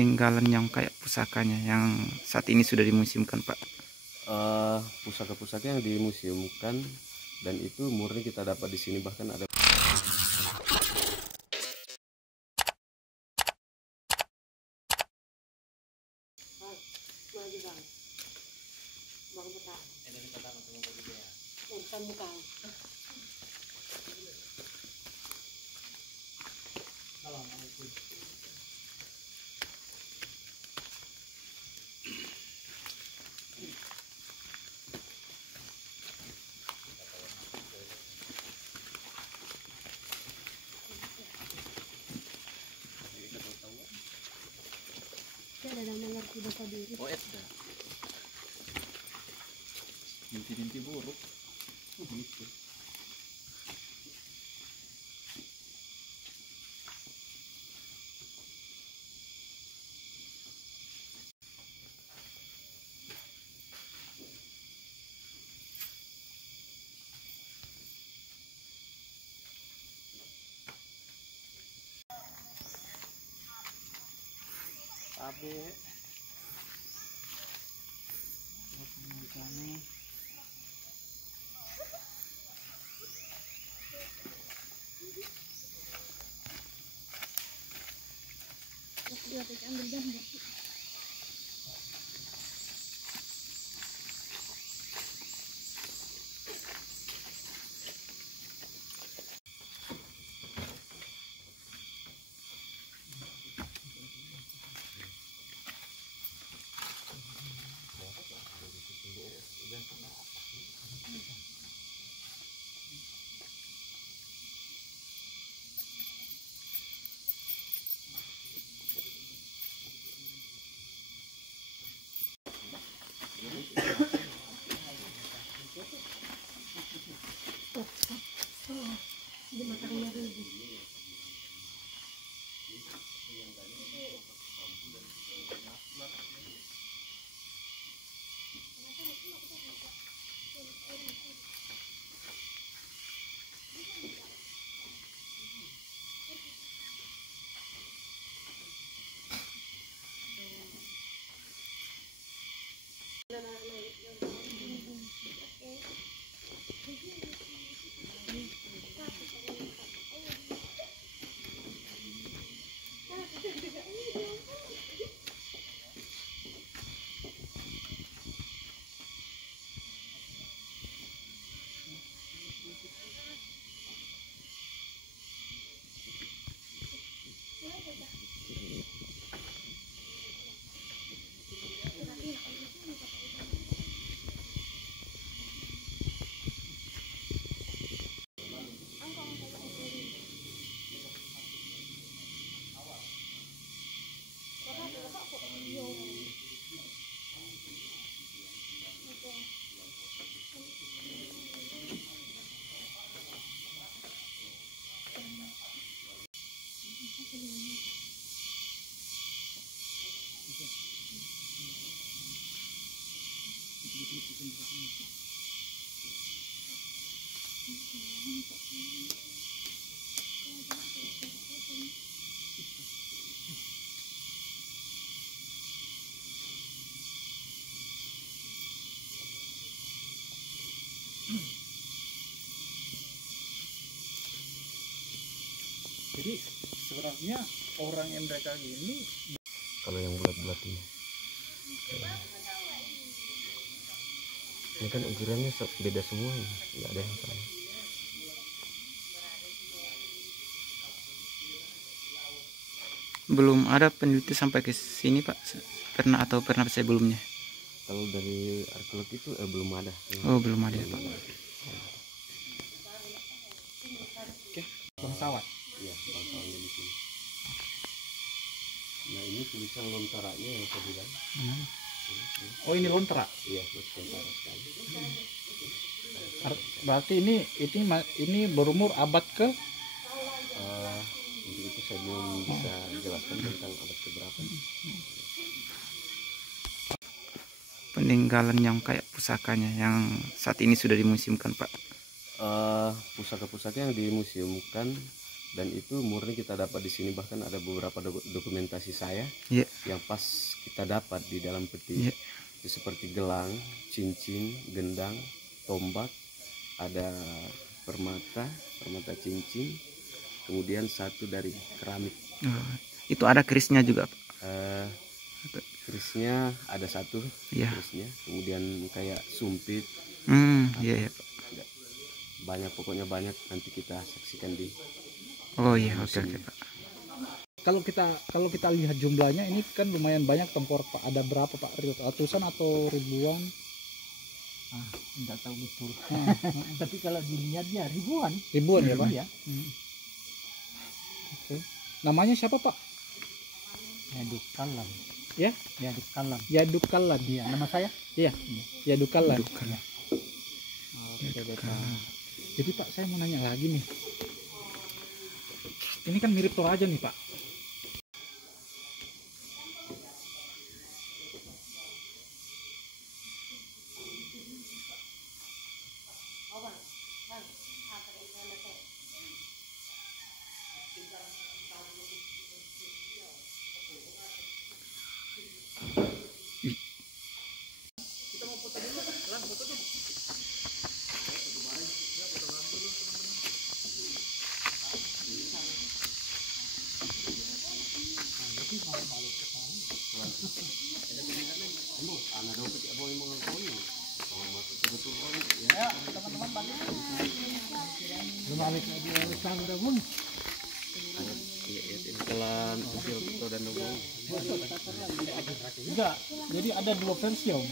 peninggalan yang kayak pusakanya yang saat ini sudah dimuseumkan, Pak? Pusaka-pusaka yang dimuseumkan dan itu murni kita dapat di sini, bahkan ada mimpi-mimpi buruk gitu. Abe Jadi sebenarnya orang yang mereka gini, kalau yang bulat-bulat ini. Ini kan ukurannya beda semua, nggak ada yang sama. Belum ada peneliti sampai ke sini, Pak? Pernah sebelumnya? Kalau dari arkeolog itu belum ada. Oh, belum ada, Pak. oke, bangsawan. Iya, bangsawannya di sini. Nah, ini tulisan lontaranya yang saya bilang. Oh, ini lontara. Iya, lontara sekali. Berarti ini berumur abad ke? Untuk itu saya belum bisa jelaskan tentang abad keberapa. Peninggalan yang kayak pusakanya yang saat ini sudah dimuseumkan, Pak? Pusaka-pusaka yang dimuseumkan dan itu murni kita dapat di sini. Bahkan ada beberapa dokumentasi saya Iya. yang pas kita dapat di dalam peti. Iya. Itu seperti gelang, cincin, gendang, tombak, ada permata cincin, kemudian satu dari keramik. Oh, itu ada kerisnya juga, Pak. Kerisnya ada satu, Iya. kerisnya, kemudian kayak sumpit, Iya, iya, Pak. banyak, pokoknya banyak. Nanti kita saksikan di Oh iya, oke, Pak. Kalau kita lihat jumlahnya ini kan lumayan banyak tengkorak, Pak. Ada berapa, Pak? Ratusan atau ribuan? Enggak tahu betul. Tapi kalau dilihat ya ribuan. Ribuan ya, Pak? Ya. Oke. Namanya siapa, Pak? Yaduk Kalam. Ya? Yaduk Kalam. Yaduk Kalan. Dia nama saya? Iya. Yaduk Kalan. Yaduk Kalan. Oke, Pak. Jadi, Pak, saya mau nanya lagi nih. Ini kan mirip Toraja nih, Pak. Enggak, jadi ada dua versi, Om.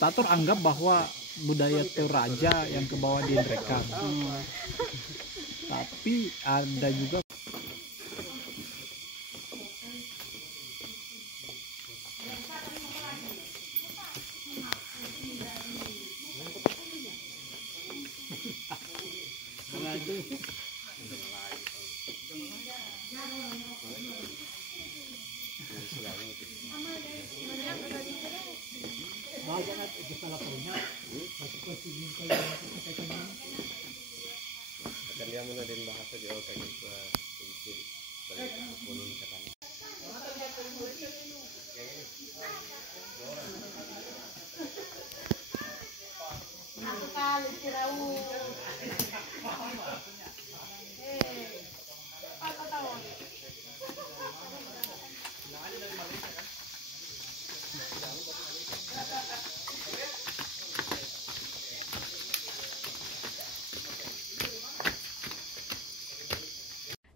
Tator anggap bahwa budaya Toraja yang ke bawah di Indrekan. Tapi ada juga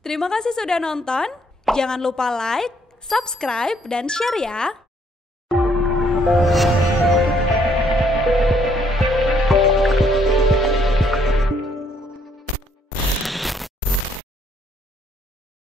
Terima kasih sudah nonton. Jangan lupa like, subscribe, dan share ya.